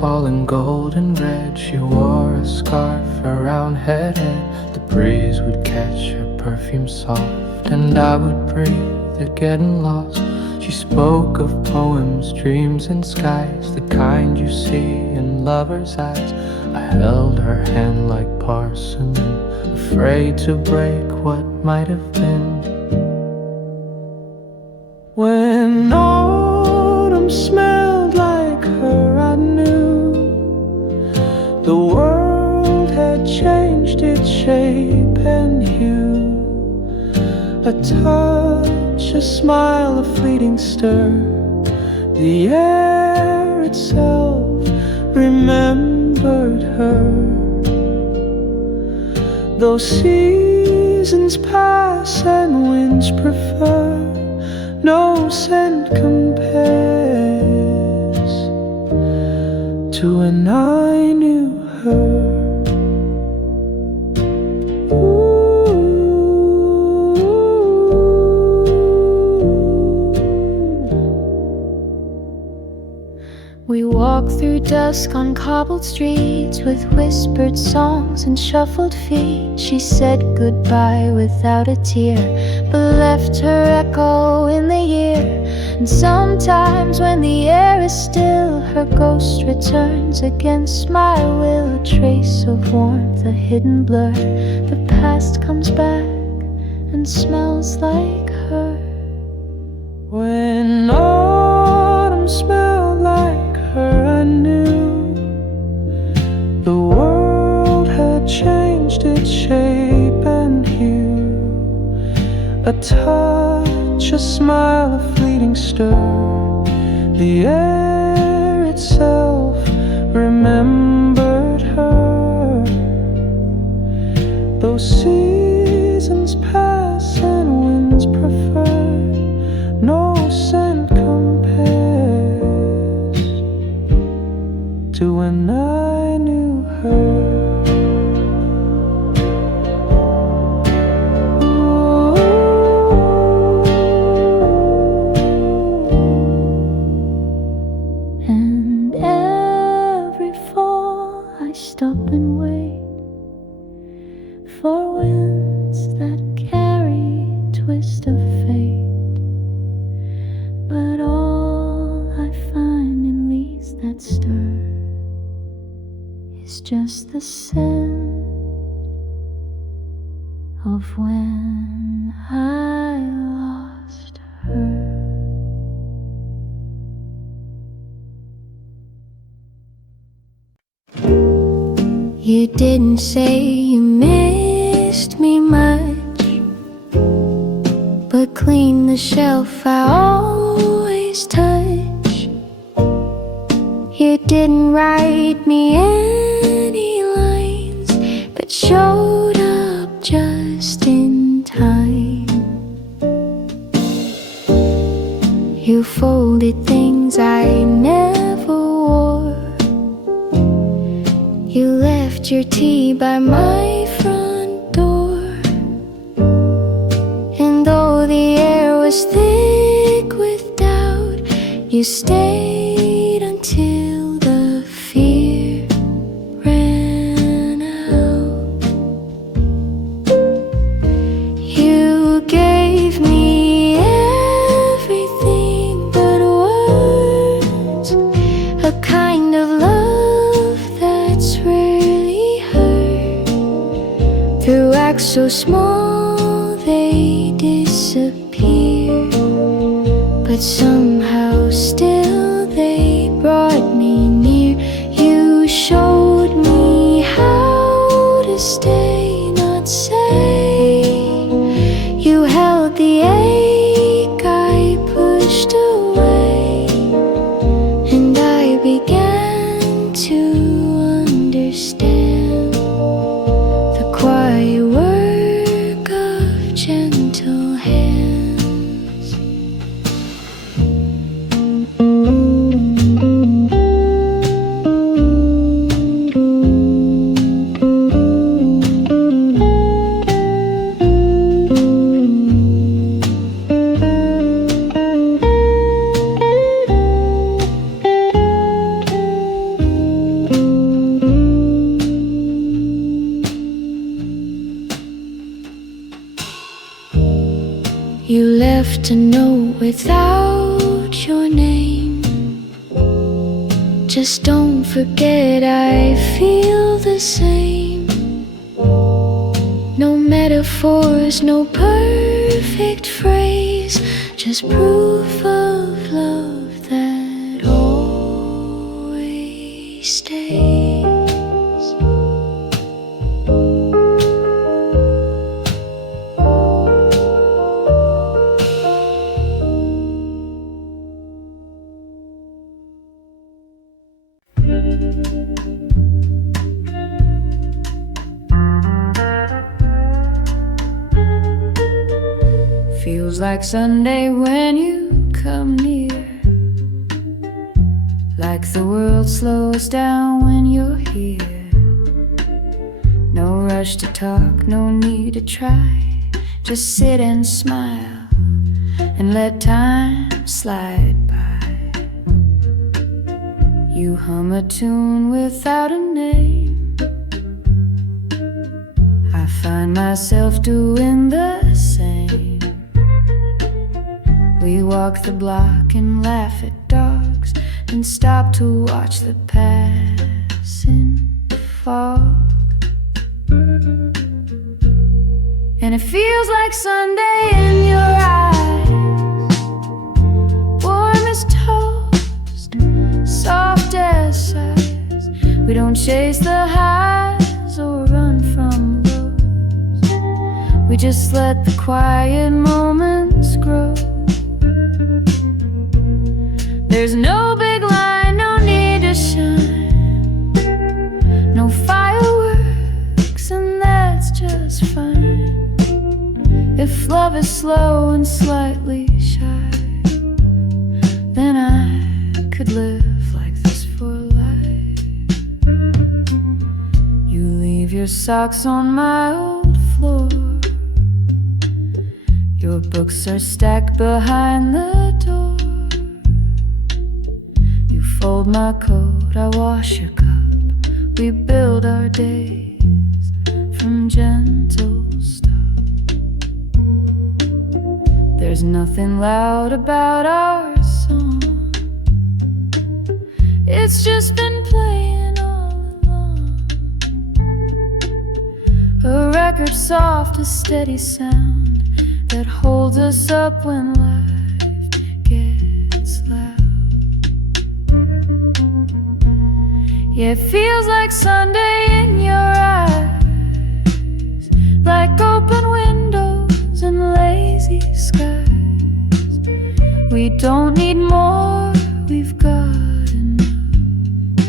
falling golden red. She wore a scarf around her head. The breeze would catch her perfume soft, and I would breathe it getting lost. She spoke of poems, dreams and skies, the kind you see in lovers' eyes. I held her hand like porcelain, afraid to break what might have been. When autumn smelled like her, I knew the world had changed its shape and hue. A touch, a smile, a fleeting stir, the air itself remembered her. Though seasons pass and winds prefer, no scent compares to when I knew her. We walked through dusk on cobbled streets with whispered songs and shuffled feet. She said goodbye without a tear, but left her echo in the year. And sometimes when the air is still, her ghost returns against my will. A trace of warmth, a hidden blur, the past comes back and smells like her. When autumn smelled like her, I knew the world had changed its shape and hue. A touch, a smile, a fleeting stir, the air itself remembered her. Though seasons pass and winds prefer, no scent compares to when I knew her. And every fall I stop and wait for winds that carry twist of fate. But all I find in leaves that stir is just the scent of when I lost her. You didn't say you missed me much, but clean the shelf I always touch. You didn't write me any lines, but showed up just in time. You folded things I never wore. You left your tea by my front door. And though the air was thick with doubt, you stayed until the fear ran out. You gave me everything but words, a kind of love that's rarely heard. Through acts so small they disappear, but somehow still they brought me near. You showed me how to stay, not say. You held the ache I pushed away, and I began to understand the quiet work of gentle hands. enough to know without your name. Just don't forget I feel the same. No metaphors, no perfect phrase, just proof of love that always stays. Feels like Sunday when you come near, like the world slows down when you're here. No rush to talk, no need to try, just sit and smile and let time slide by. You hum a tune without a name, I find myself doing the same. We walk the block and laugh at dogs and stop to watch the passing fog. And it feels like Sunday in your eyes, warm as toast, soft as sighs. We don't chase the highs or run from lows, we just let the quiet moments grow. There's no big line, no need to shine, no fireworks, and that's just fine. If love is slow and slightly shy, then I could live like this for life. You leave your socks on my old floor, your books are stacked behind the door. Fold my coat, I wash your cup, we build our days from gentle stuff. There's nothing loud about our song, it's just been playing all along. A record soft, a steady sound that holds us up when life gets loud. Yeah, it feels like Sunday in your eyes, like open windows and lazy skies. We don't need more, we've got enough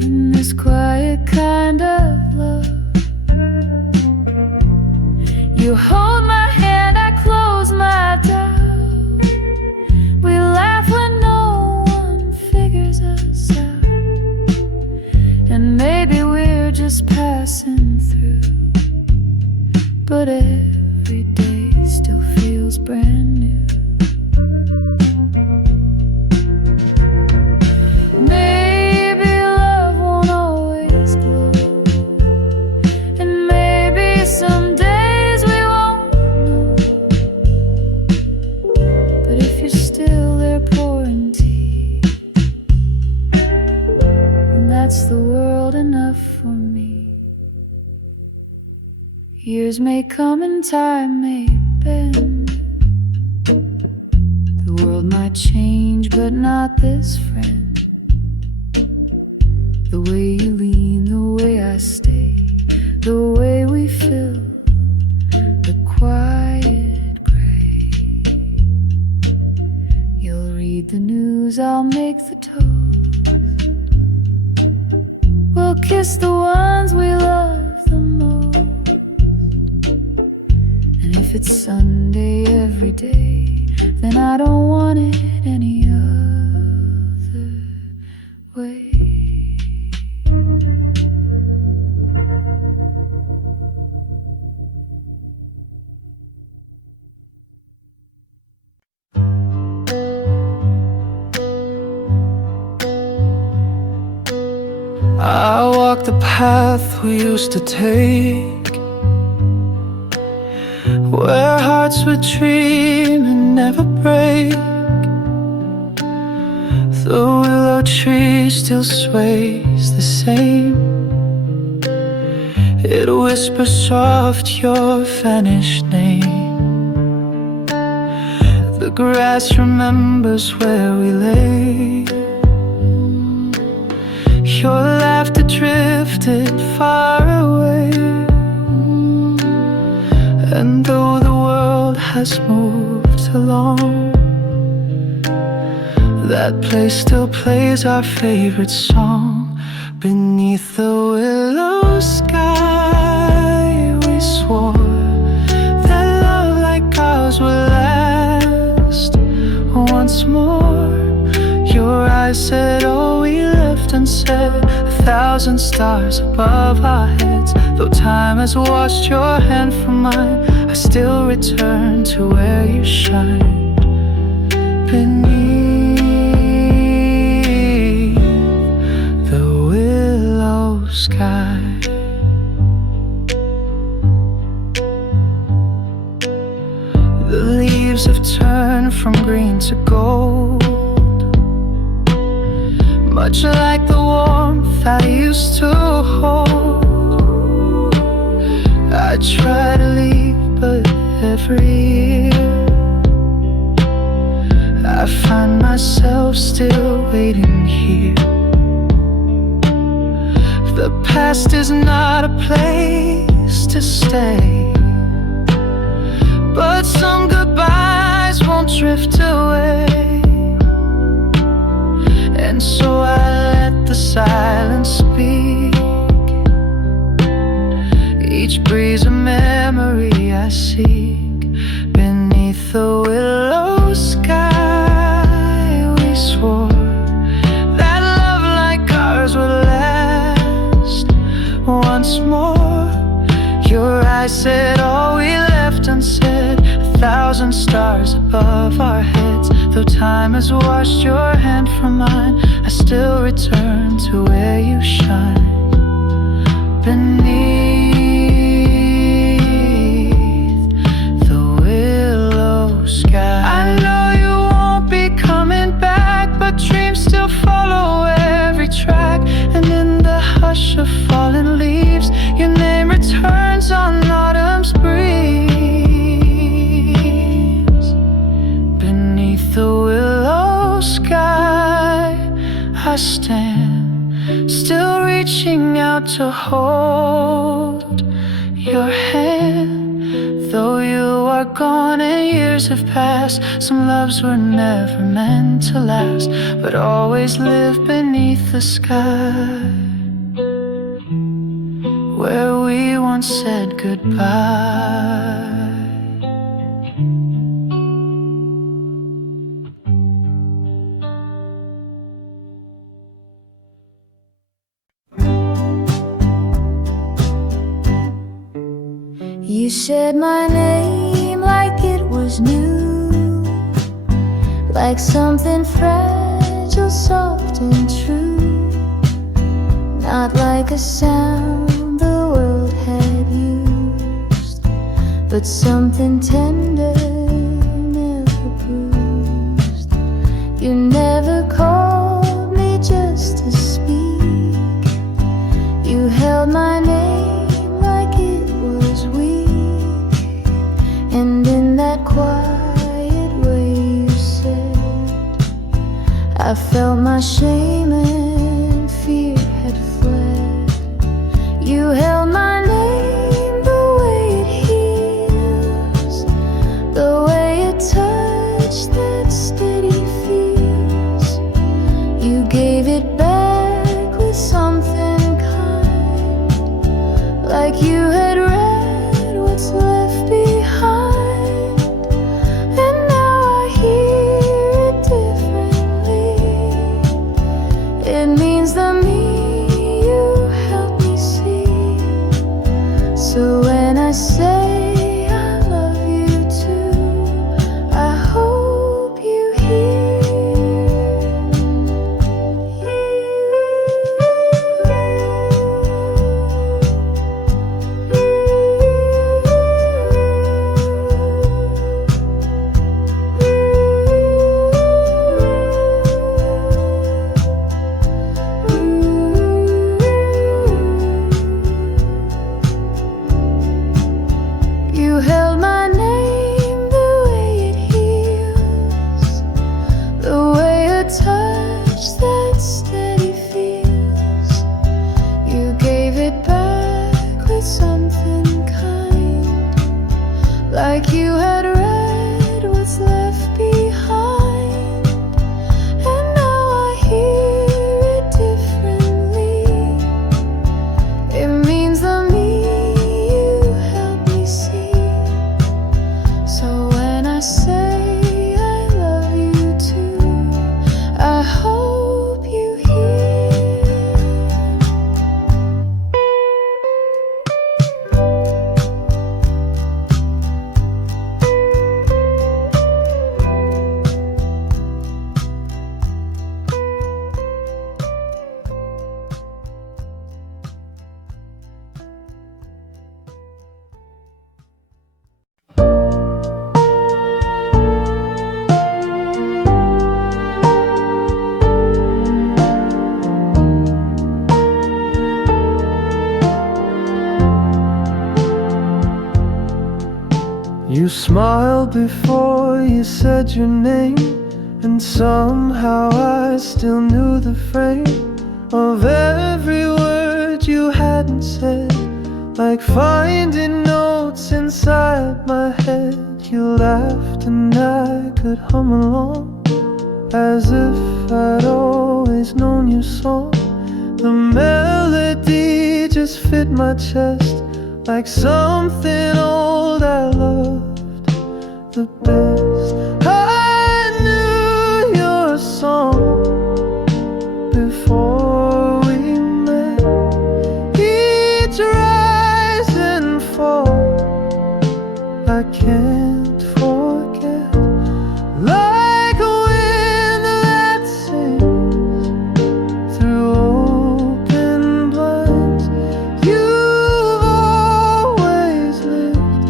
in this quiet kind of love. You hold my hand, I close my doubt. We laugh when no one figures us out, and maybe we're just passing through, but every day still feels brand new. Maybe love won't always glow, and maybe some days we won't know, but if you're still there pouring tea, then that's the world enough for me. Years may come and time may bend, the world might change but not this friend. The way you lean, the way I stay, the way we fill the quiet gray. You'll read the news, I'll make the toast, we'll kiss the ones we love the most. And if it's Sunday every day, then I don't want it any other way. I walk the path we used to take, where hearts would dream and never break. The willow tree still sways the same. It whispers soft your vanished name. The grass remembers where we lay. Your laughter drifted far away. And though the world has moved along, that place still plays our favorite song. Beneath the willow sky, we swore that love like ours would last once more. Your eyes said all we left unsaid, 1,000 stars above our heads. Though time has washed your hand from mine, I still return to where you shine. Beneath the willow sky. The leaves have turned from green to gold, much like the warmth I used to hold. I try to leave, but every year I find myself still waiting here. The past is not a place to stay, but some goodbyes won't drift away. And so I let the silence speak. Each breeze a memory I seek. Beneath the willow sky, we swore that love like ours would last once more. Your eyes said all we left unsaid, 1,000 stars above our heads. Though time has washed your hand from mine, I still return to where you shine. Beneath the willow sky. I know you won't be coming back, but dreams still follow every track. And in the hush of fallen leaves, your name returns on autumn's breeze. Beneath the willow sky, I stand, still reaching out to hold your hand. Though you are gone and years have passed, some loves were never meant to last, but always live beneath the sky where we once said goodbye. You said my name like it was new, like something fragile, soft and true, not like a sound the world had used, but something tender, never bruised. You never called me just to speak. You held my name like it was weak, and in that quiet way you said, I felt my shame and fear had fled. You held my name the way it heals, the way it touched that steady feels. You gave it back with something kind, like you had read what's left behind. And now I hear it differently. It means the me you helped me see You smiled before you said your name, and somehow I still knew the frame of every word you hadn't said. Like finding notes inside my head. You laughed and I could hum along, as if I'd always known your song. The melody just fit my chest, like something old I loved the best. I knew your song before we met. Each rise and fall I can't forget. Like a wind that sings through open blinds, you've always lived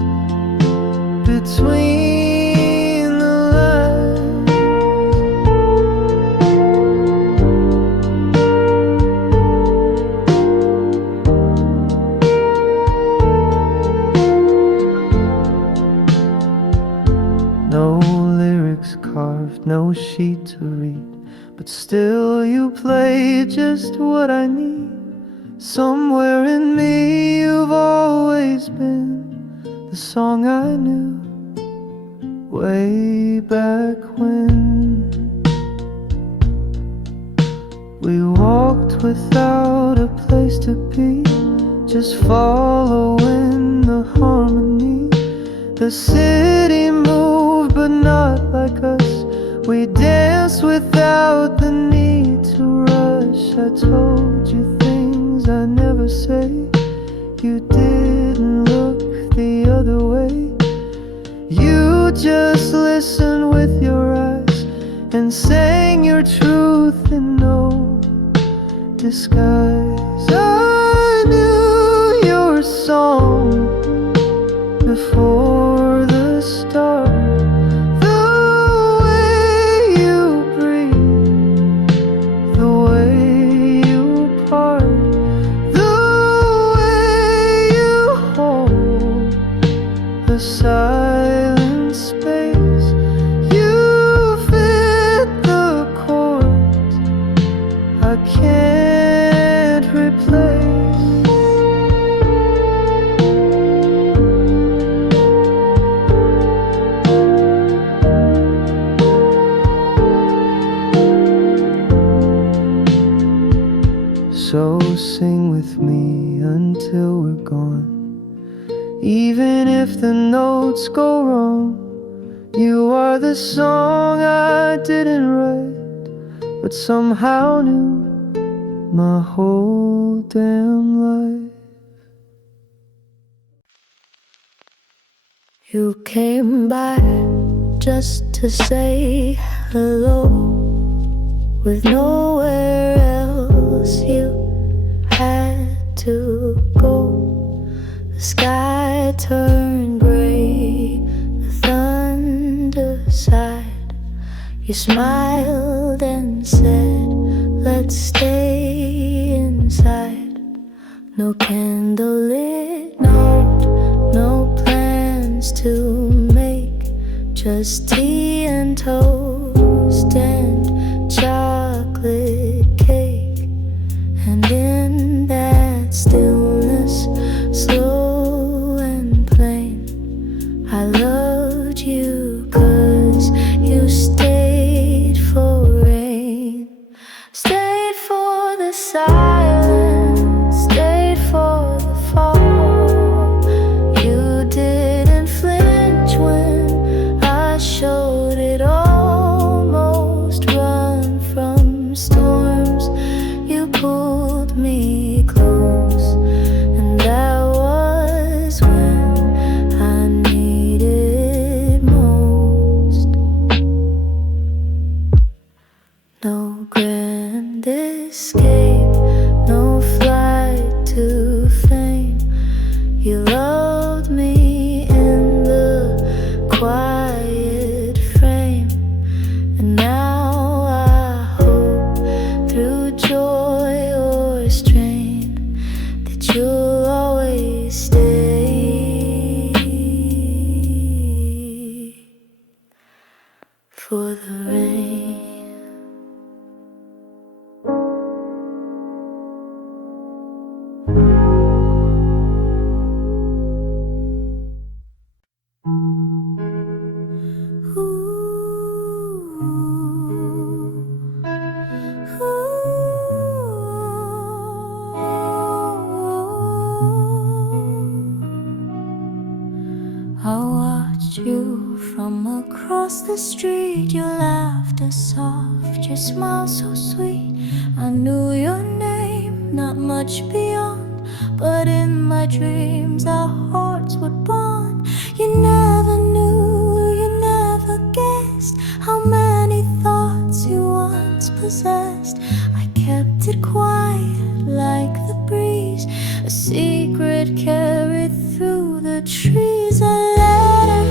between the lines. No lyrics carved, no sheet to read, but still you play just what I need. Somewhere in me you've always been the song I knew way back when. We walked without a place to be, just following the harmony. The city moved but not like us. We danced without the need to rush. I told you things I never say. You didn't look the other way. You just listened with your eyes and sang your truth in no disguise. I knew your song before the start. The way you breathe, the way you part, the way you hold the silent space. You fit the chords I can't replace. So sing with me until we're gone. Even if the notes go wrong, you are the song I didn't write, but somehow knew my whole damn life. You came by just to say hello, with nowhere else you had to go. The sky turned gray, the thunder sighed. You smiled and said, let's stay inside. No candlelit note, no plans to make, just tea and toast and chocolate cake. And in that stillness, slow and plain, I loved you 'cause you stayed for rain, stayed for the silence, stayed for the fall. You didn't flinch when I showed it, almost run from storms. You pulled me close, and that was when I needed most. No grand escape, no flight to fame. You loved me in the quiet frame, and now I hope through joy or strain that you'll always stay. you from across the street. Your laughter soft, your smile so sweet. I knew your name, not much beyond, but in my dreams our hearts would bond. You never knew, you never guessed how many thoughts you once possessed. I kept it quiet like the breeze, a secret carried through the trees. A letter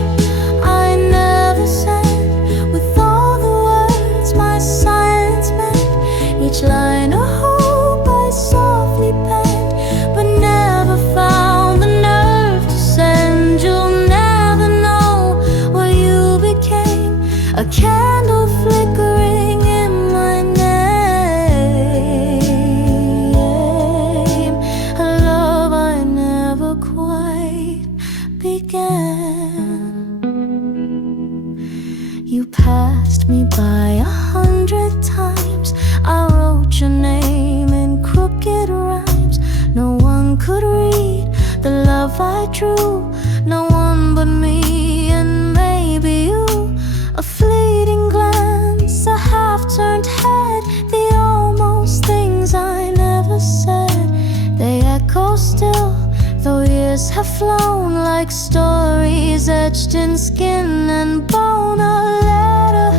I never sent, with all the words my silence meant. Each line a hope I softly penned, but never found the nerve to send. You'll never know what you became, a candle flickering in my name, a love I never quite began. You passed me by 100 times. I wrote your name in crooked rhymes. No one could read the love I drew, no one but me and maybe you. A fleeting glance, a half-turned head, the almost things I never said. They echo still, though years have flown, like stories etched in skin and bone. A letter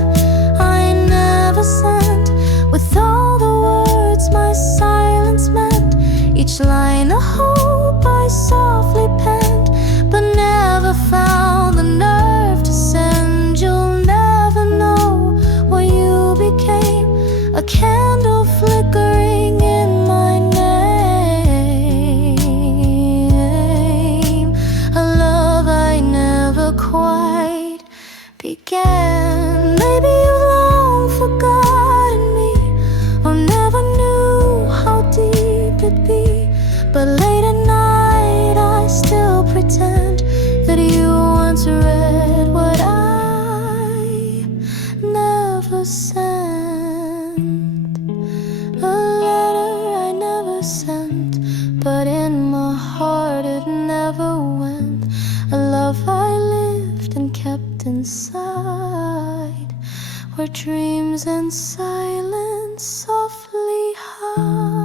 I never sent, with all the words my silence meant. Each line a hope I softly penned, but never found the nerve to send. You'll never know what you became, a candle flickering in my name, a love I never quite began. Maybe you've long forgotten me, or never knew how deep it'd be, but late at night I still pretend that you once read what I never sent. A letter I never sent, but in my heart it never went. A love I lived and kept inside, where dreams and silence softly hide.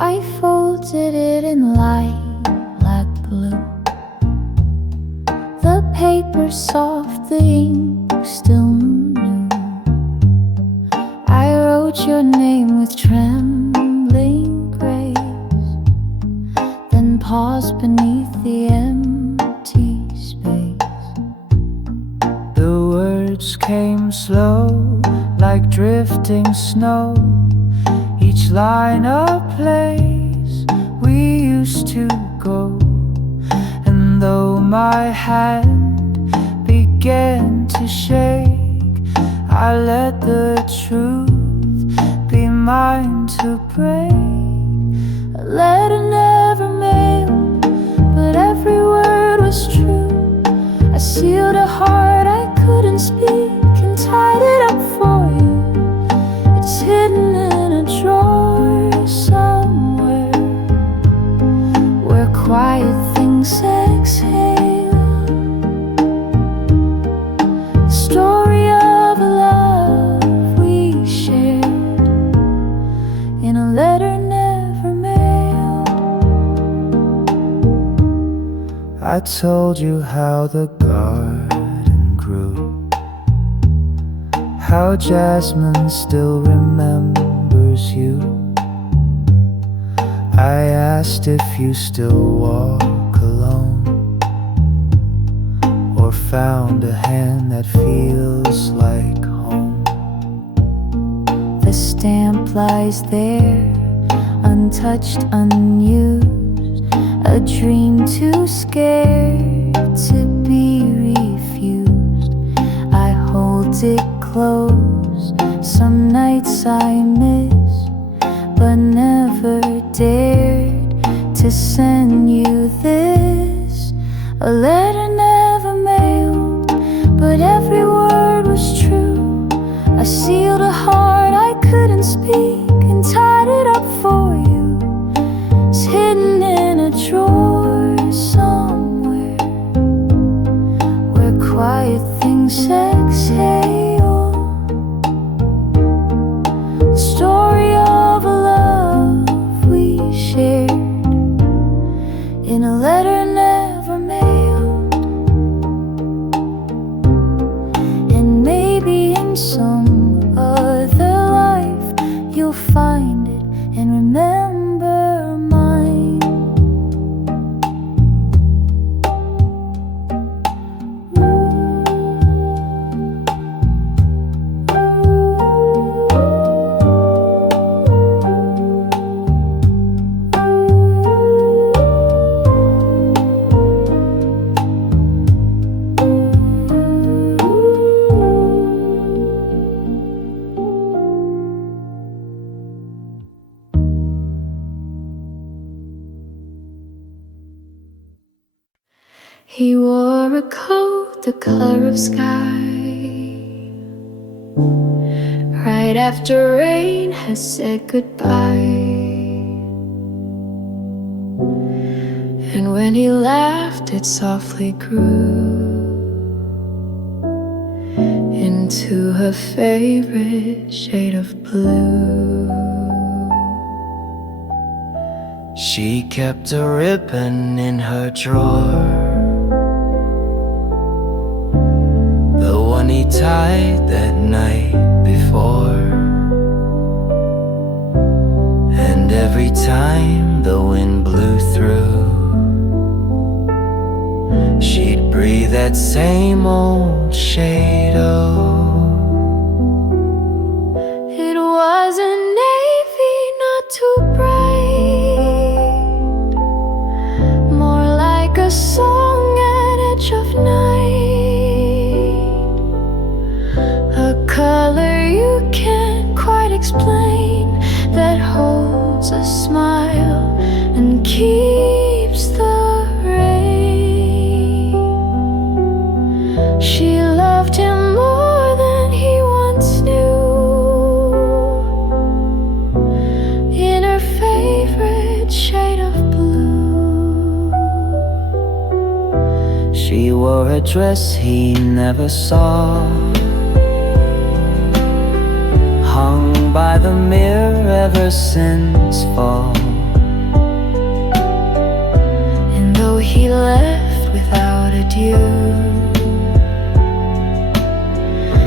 I folded it in lilac blue, the paper soft, the ink still new. I wrote your name with trembling grace, then paused beneath the empty space. The words came slow, like drifting snow, each line a place we used to go. And though my hand began to shake, I let the truth be mine to break. A letter never mailed, but every word was true. I sealed a heart I couldn't speak and tied it up for you. It's hidden in a drawer somewhere, where quiet things exhale. The story of a love we shared, in a letter never mailed. I told you how the garden grew, how jasmine still remembers you. I asked if you still walk alone, or found a hand that feels like home. The stamp lies there, untouched, unused, a dream too scared to be refused. I hold it close, some nights I miss but every word was true. I sealed a heart I couldn't speak and tied it up for you. It's hidden in a drawer somewhere, where quiet things exhale. The story of a love we shared in a letter never mailed. And maybe in some other life you'll find it and remember mine. He wore a coat the color of sky, right after rain had said goodbye. And when he laughed, it softly grew into her favorite shade of blue. She kept a ribbon in her drawer, the one he tied that night before. And every time the wind blew through, she'd breathe that same old shade of. It wasn't navy, not too bright, more like a song at edge of night, a color you can't quite explain, that holds a smile and keeps the rain. She loved him more than he once knew, in her favorite shade of blue. She wore a dress he never saw, hung by the mirror ever since fall. And though he left without adieu,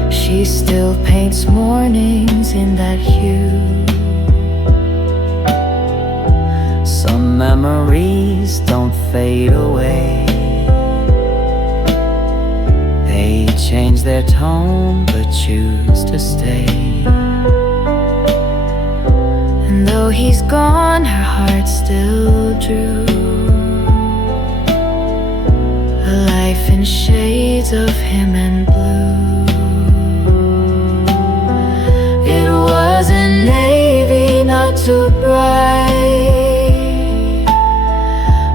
she still paints mornings in that hue. Some memories don't fade away, they change their tone but choose to stay. And though he's gone, her heart still drew a life in shades of him and blue. It wasn't navy, not too bright,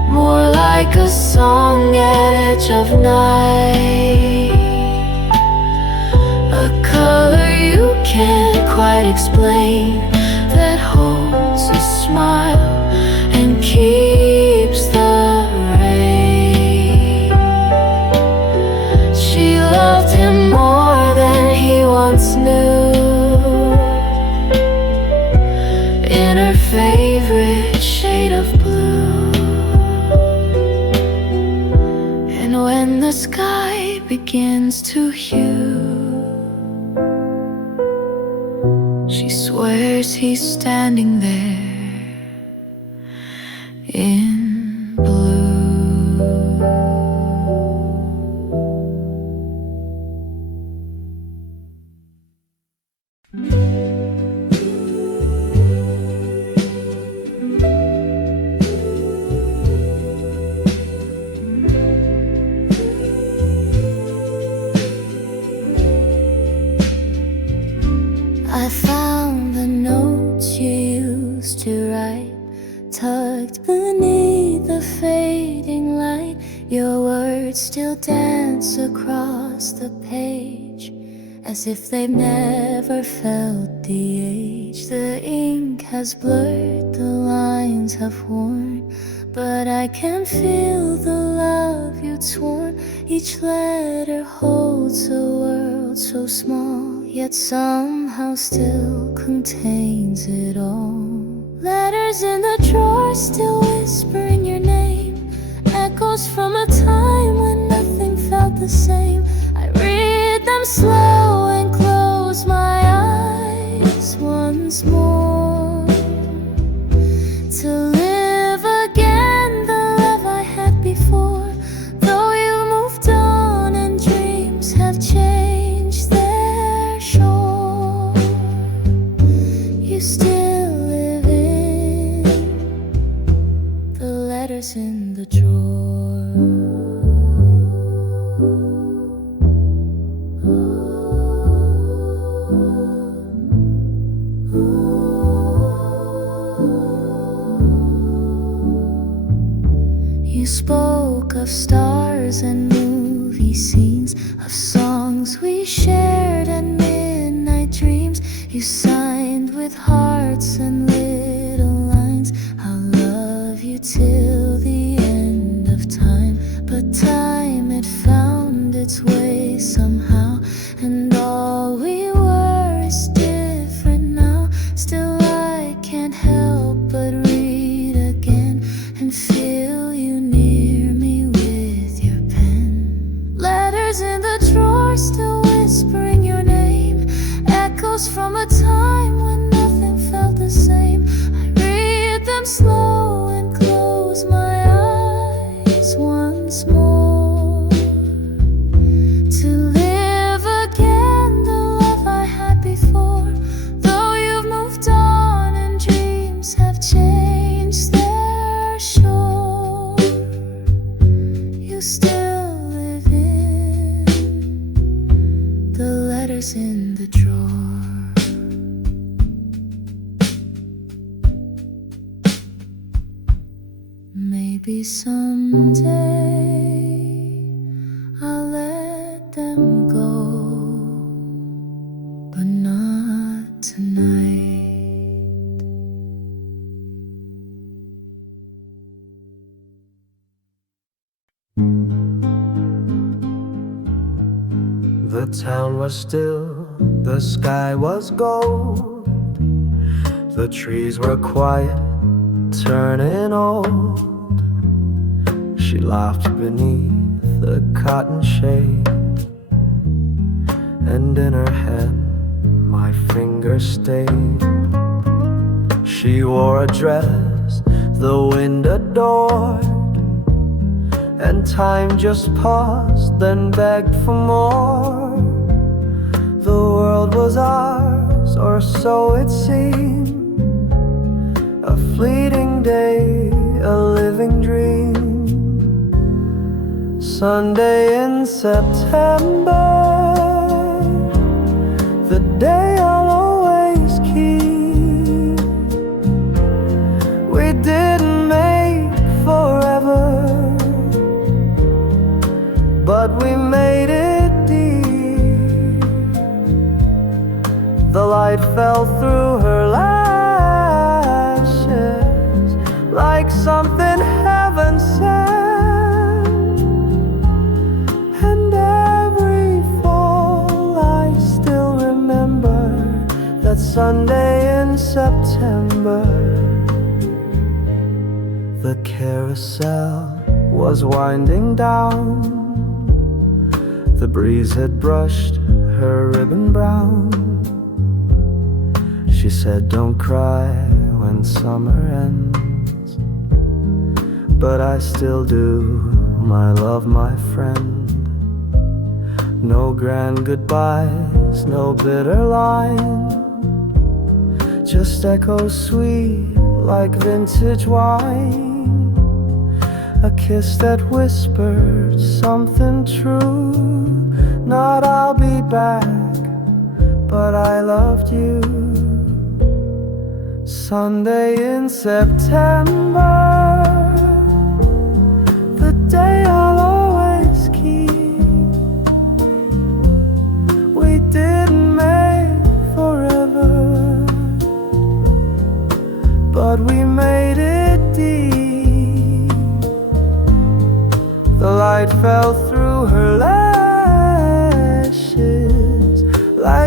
more like a song at edge of night, a color you can't quite explain, that holds a smile and keeps the rain. She loved him more than he once knew, in her favorite shade of blue. And when the sky begins to hue, she swears he's standing there in blue. I found the notes you used to write, tucked beneath the fading light. Your words still dance across across the page, as if they've never felt the age. The ink has blurred, the lines have worn, but I can feel the love you'd sworn. Each letter holds a world so small, yet somehow still contains it all. Letters in the drawer still whispering your name, echoes from a time when nothing felt the same. I read them slow and close my eyes once more, to live again the love I had before. Though you moved on and dreams have changed their shore, you still live in the letters in the drawer. You spoke of stars and movie scenes, of songs we shared and midnight dreams. You signed with hearts and little lines, I'll love you till the end of time. But time had found its way somehow, and all we were is different now. Still I can't help but read again and feel you near me with your pen. Letters in the drawer still whispering your name, echoes from a time when nothing felt the same. I read them slow and close my eyes once more, to live again the love I had before. Though you've moved on and dreams have changed their shore, you still live in the letters in the drawer. Maybe someday I'll let them go, but not tonight. The town was still, the sky was gold, the trees were quiet, turning old. She laughed beneath the cotton shade, and in her hand my finger stayed. She wore a dress the wind adored, and time just paused, then begged for more. The world was ours, or so it seemed, a fleeting day, a living dream. Sunday in September, the day I'll always keep. We didn't make forever, but we made it deep. The light fell through her lashes like something heaven sent, and every fall I still remember that Sunday in September. The carousel was winding down, the breeze had brushed her ribbon brown. She said, don't cry when summer ends, but I still do, my love, my friend. No grand goodbyes, no bitter line, just echoes sweet like vintage wine. A kiss that whispered something true, not I'll be back, but I loved you. Sunday in September, the day I'll always keep.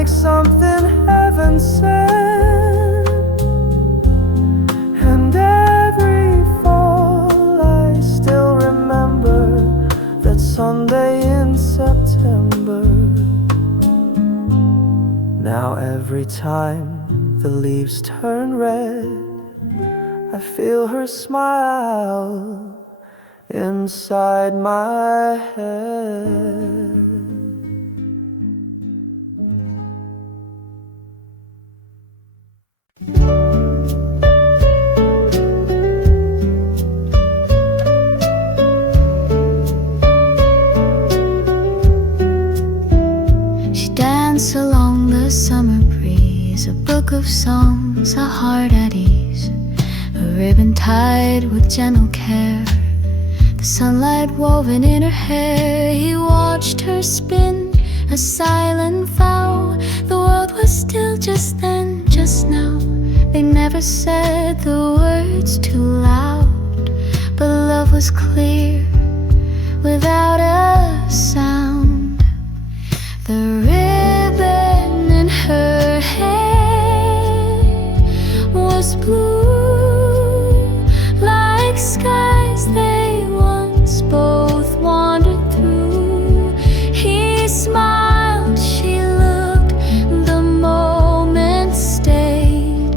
like something heaven sent. And every fall I still remember that Sunday in September. Now every time the leaves turn red, I feel her smile inside my head. She danced along the summer breeze, a book of songs, a heart at ease, a ribbon tied with gentle care, the sunlight woven in her hair. He watched her spin, a silent vow. The world was still just then, just now. They never said the words too loud, but love was clear without a sound. The ribbon in her hair was blue, like skies they once both wandered through. He smiled, she looked, the moment stayed,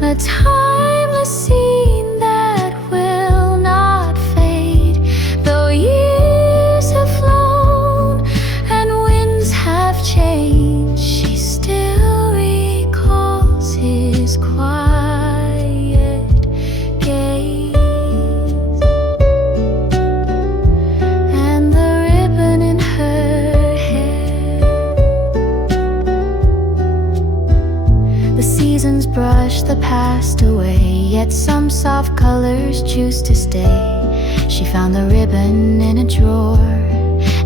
a timeless scene that will not fade. Though years have flown and winds have changed, she still recalls his quiet gaze. And the ribbon in her hair. The seasons brush the past away, yet some soft colors choose to stay. She found the ribbon in a drawer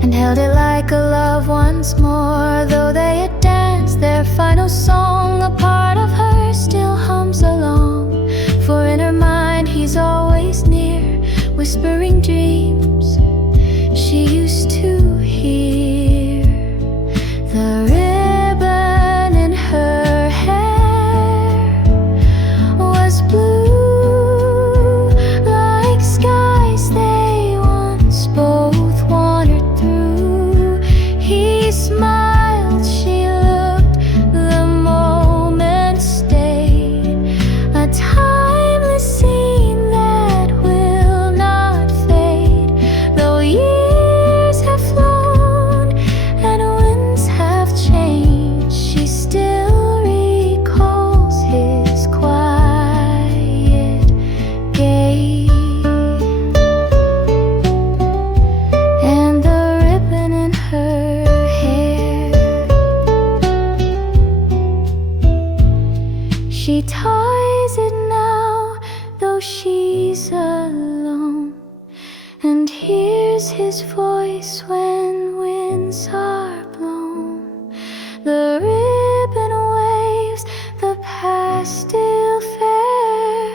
and held it like a love once more. Though they had danced their final song, a part of her still hums along. For in her mind he's always near, whispering dreams she used to hear. The ribbon in her hair was blue, like skies they once both wandered through. He smiled, she looked, the moment stayed, a timeless scene that will not fade. Though years have flown and winds have changed, she still recalls his quiet gaze. And the ribbon in her hair, she ties it now, though she's alone, and hears his voice when winds are blown. The ribbon waves, the past still fair,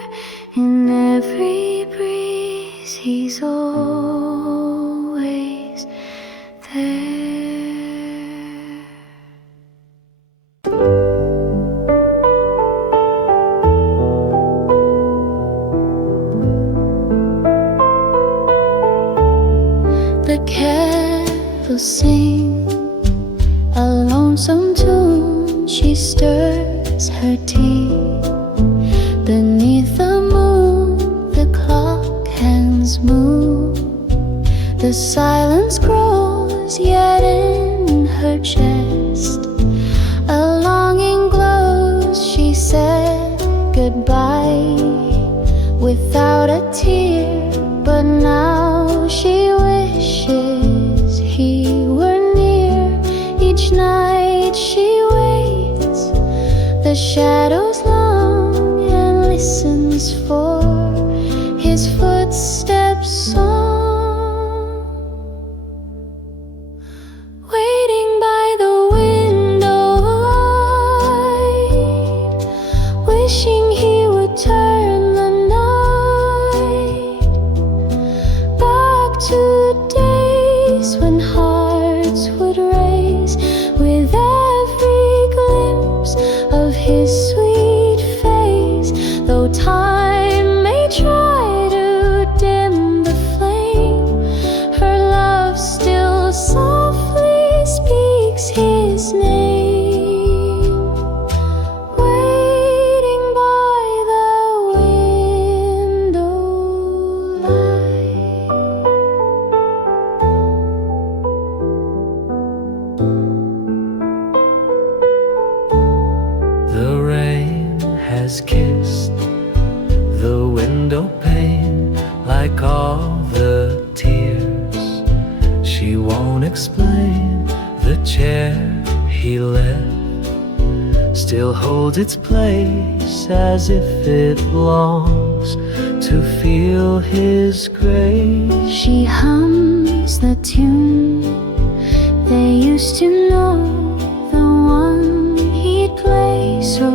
in every breeze he's always there. The kettles sing a lonesome tune. She stirs her tea beneath the moon. The clock hands move. The silence grows, yet in her chest a longing glows. She said goodbye without a tear, but now she wishes he were near. Each night she waits, the shadows long, and listens for his footsteps song. Waiting by the window light, wishing he would turn the night back to days when hearts would race with every has kissed the window pane like all the tears. She won't explain. The chair he left still holds its place, as if it longs to feel his grace. She hums the tune they used to know, the one he'd play so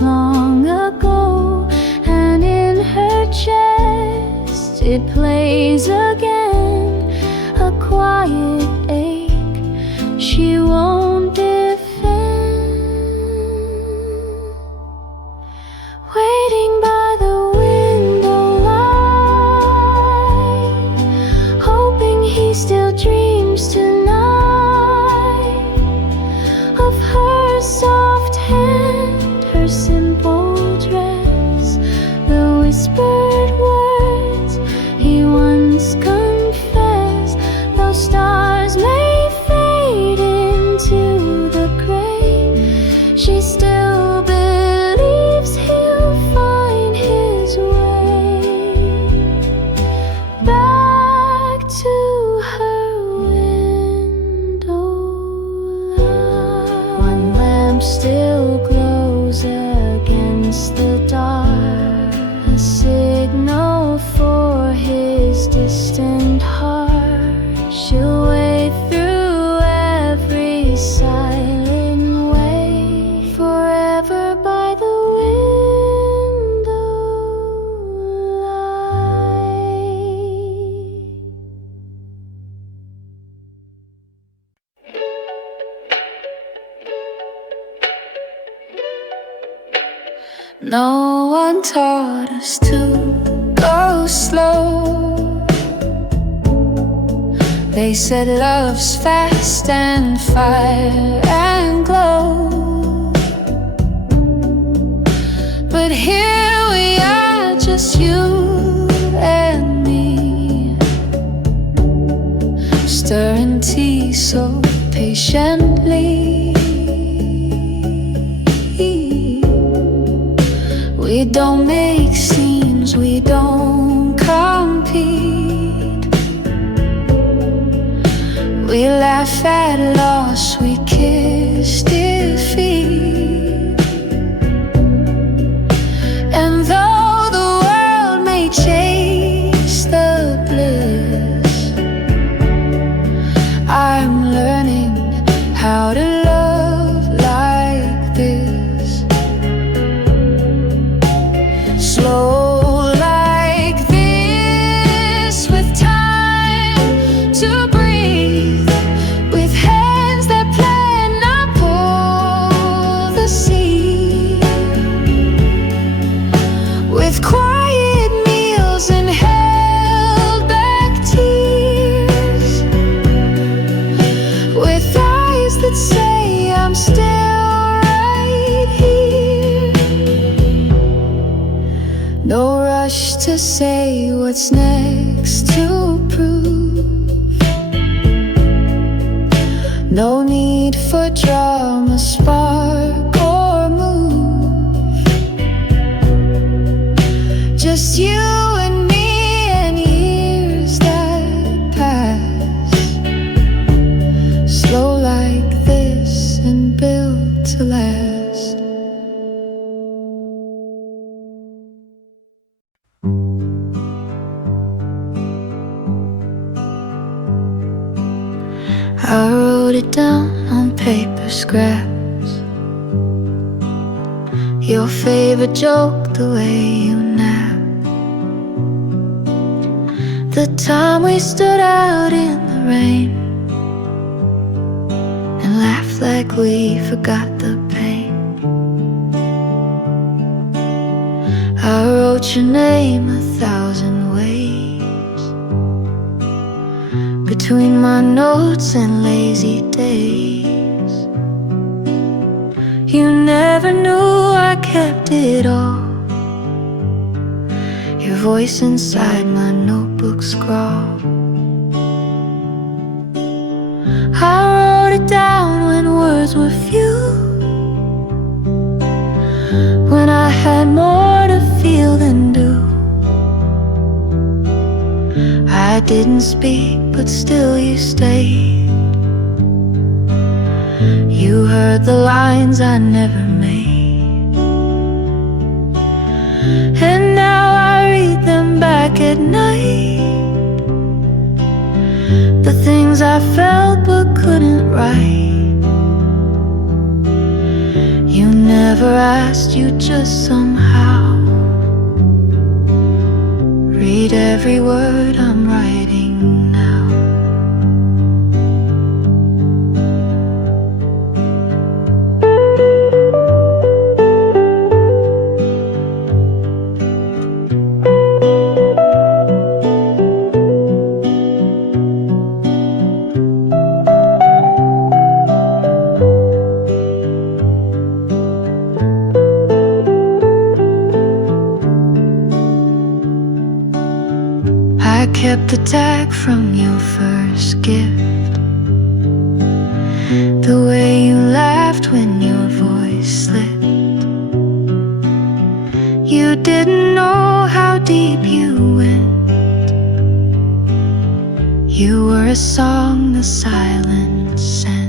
long ago. And in her chest it plays again, a quiet ache she won't defend. Waiting by the window light, hoping he still dreams tonight of her soft hand, her simple dress, the whispered words he once confessed. Though stars may fade into the gray, she still believes he'll find his way back to her window light. One lamp still glows against the dark, a signal for his distant heart. She'll wait through every silent way, forever by the window light. No one taught us to go slow. They said love's fast and fire and glow. But here we are, just you and me, stirring tea so patiently. We don't make scenes, we don't compete. We laugh at loss, we kiss defeat. And though the world may chase the bliss, I'm learning how to love like this. Slow like this, with time to breathe, with hands that plan up all the sea, with quiet meals and held back tears, with eyes that say I'm still right here. No rush to say what's next to prove, no need for drama, spark or move. Just you and me and years that pass, slow like this and built to last. I wrote it down on paper scraps, your favorite joke, the way you nap, the time we stood out in the rain and laughed like we forgot the pain. I wrote your name 1,000 ways, between my notes and lazy days. You never knew I kept it all, your voice inside my notebook scrawl. I wrote it down when words were few, when I had didn't speak, but still you stayed. You heard the lines I never made, and now I read them back at night. The things I felt but couldn't write. You never asked, you just somehow read every word I'm writing now. I kept the tag from your first gift, the way you laughed when your voice slipped. You didn't know how deep you went. You were a song the silence sent.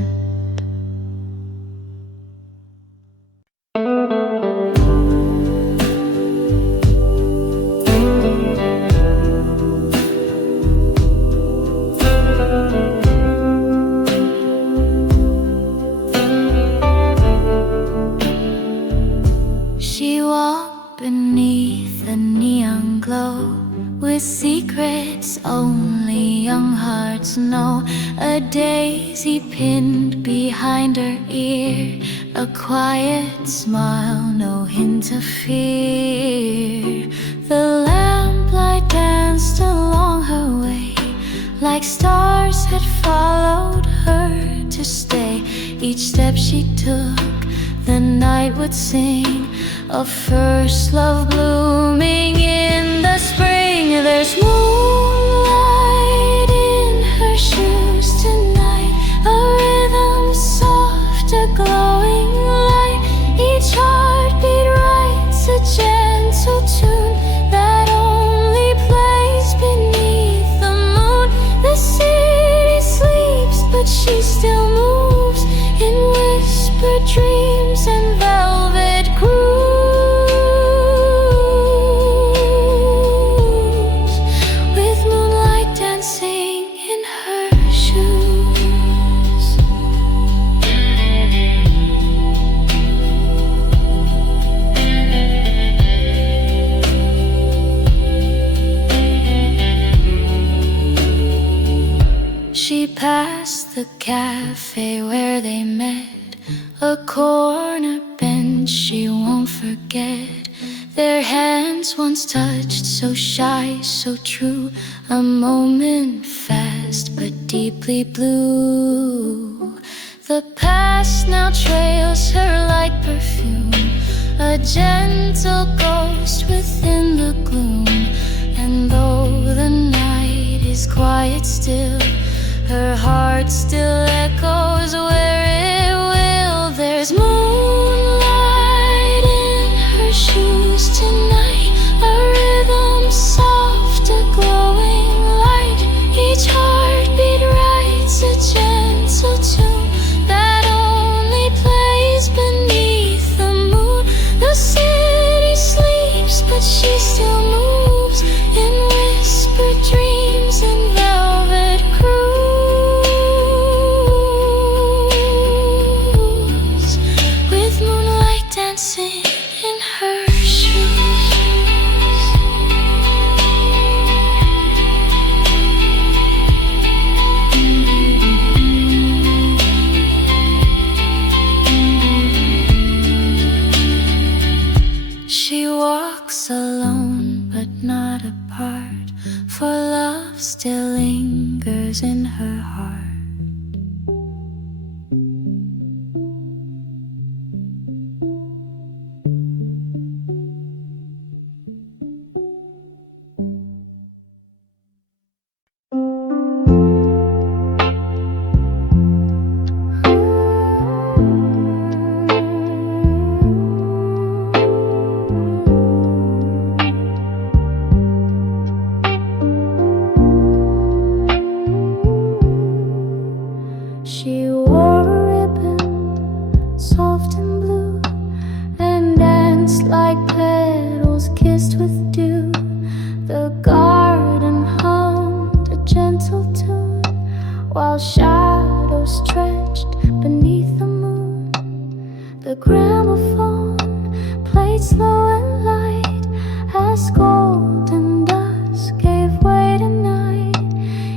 She walked beneath a neon glow, with secrets only young hearts know. A daisy pinned behind her ear, a quiet smile, no hint of fear. The lamplight danced along her way, like stars had followed her to stay. Each step she took, the night would sing of first love blooming in the spring. There's moonlight in her shoes tonight, a rhythm soft, a glowing light. Each heartbeat writes a gentle tune that only plays beneath the moon. The city sleeps, but she still moves in whispered dreams and velvet grooves, with moonlight dancing in her shoes. She passed the cafe where they met, a corner bench she won't forget. Their hands once touched, so shy, so true. A moment fast but deeply blue. The past now trails her like perfume, a gentle ghost within the gloom. And though the night is quiet still, her heart still echoes where it will. There's moonlight in her shoes tonight, a rhythm soft, a glowing light. Each heartbeat writes a gentle tune that only plays beneath the moon. The city sleeps, but she still moves in whispered dreams and velvet grooves, with moonlight dancing in her shoes. She walks alone but not apart, for love still lingers in her heart. The gramophone played slow and light as golden dusk gave way to night.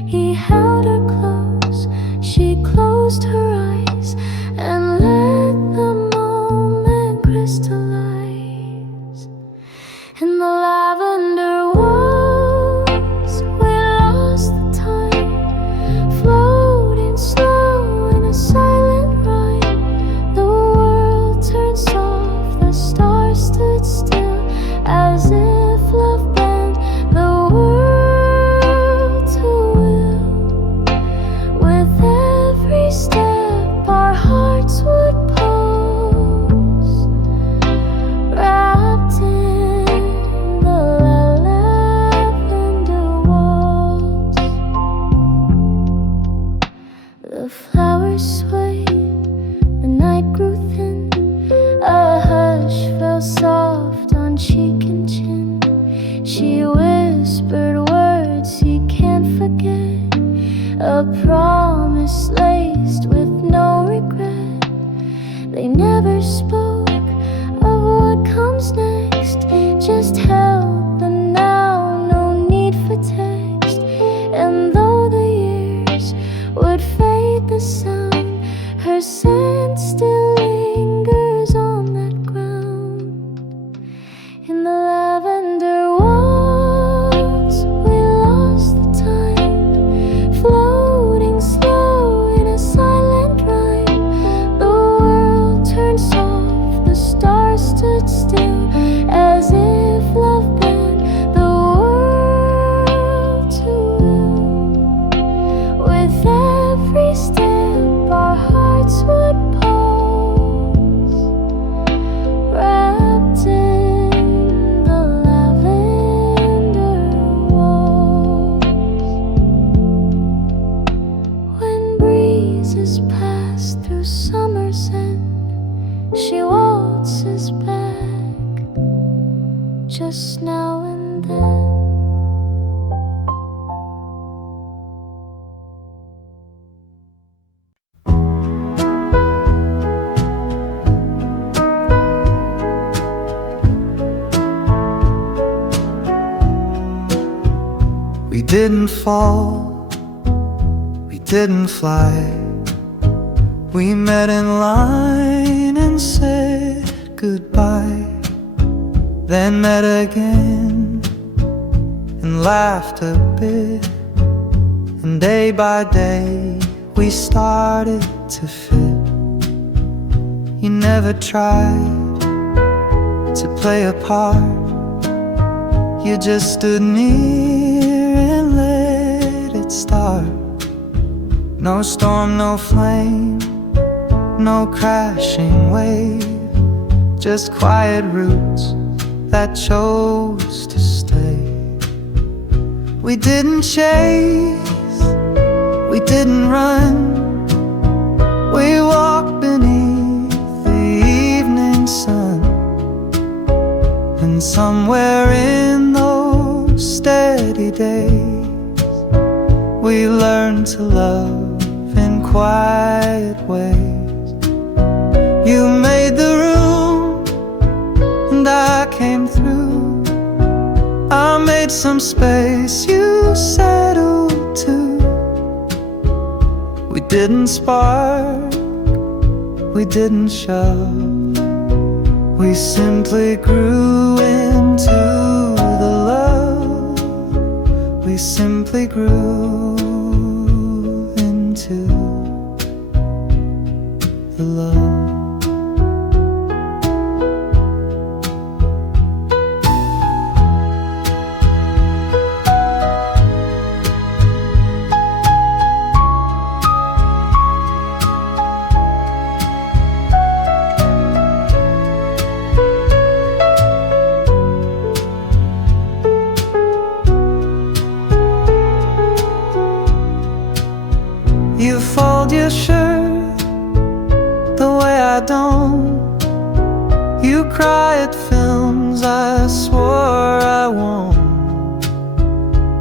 He held her close, she closed her eyes and let the moment crystallize. In the lavender walls, we lost the time, floating slow in a silent rhyme. The world turned soft, the stars stood still, as if love bent the world to will. With every step, our hearts would pose, wrapped in the lavender walls. The flowers swayed, the night grew thin, a hush fell soft on cheek and chin. She whispered words he can't forget, a promise laced with no regret. They never spoke of what comes next, just held the now, no need for text. And though the years would fade the sound, her scent still lingers on that ground. In the lavender walls, we lost the time, floating slow in a silent rhyme. The world turned soft, the stars stood still, as if love bent the world to will. With every step, our hearts would pose, wrapped in the lavender walls. When breezes pass through summer's end, she waltzes back just now and then. We didn't fall, we didn't fly. We met in line and said goodbye, then met again and laughed a bit. And day by day we started to fit. You never tried to play a part, you just stood near and let it start. No storm, no flame, no crashing wave, just quiet roots that chose to stay. We didn't chase, we didn't run, we walked beneath the evening sun. And somewhere in those steady days, we learned to love in quiet ways. You made the room and I came through. I made some space, you settled too. We didn't spark, we didn't shove, we simply grew into the love. We simply grew into the love. You fold your shirt the way I don't. You cry at films I swore I won't.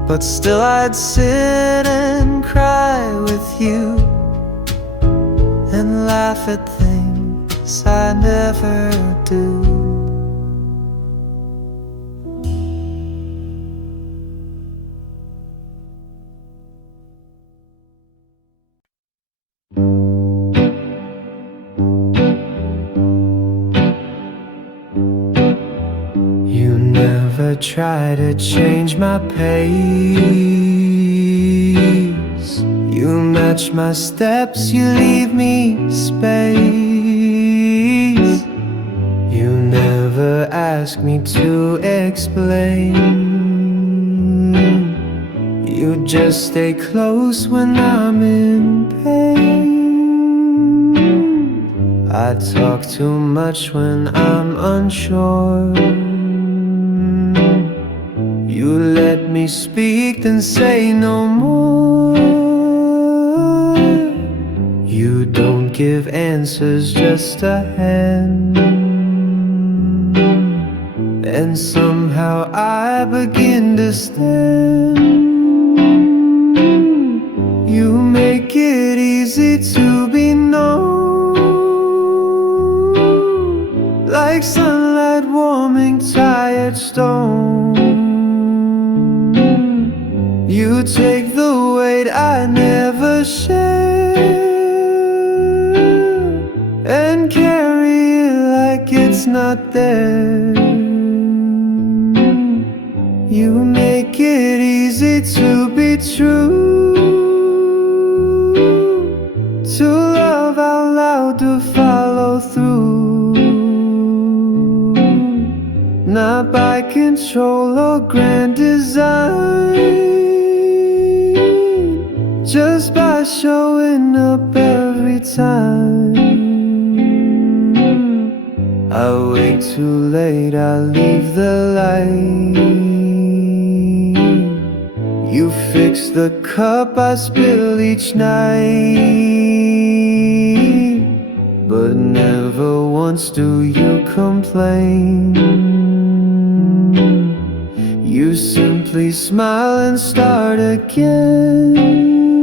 But still I'd sit and cry with you and laugh at things 'cause I never do. You never try to change my pace. You match my steps, you leave me space. You never ask me to explain. You just stay close when I'm in pain. I talk too much when I'm unsure. You let me speak, then say no more. You don't give answers, just a hand. And somehow I begin to stand. You make it easy to be known, like sunlight warming tired stone. You take the weight I never share and carry it like it's not there. You make it easy to be true, to love out loud, to follow through, not by control or grand design, just by showing up every time. I wake too late, I leave the light. You fix the cup I spill each night, but never once do you complain. You simply smile and start again.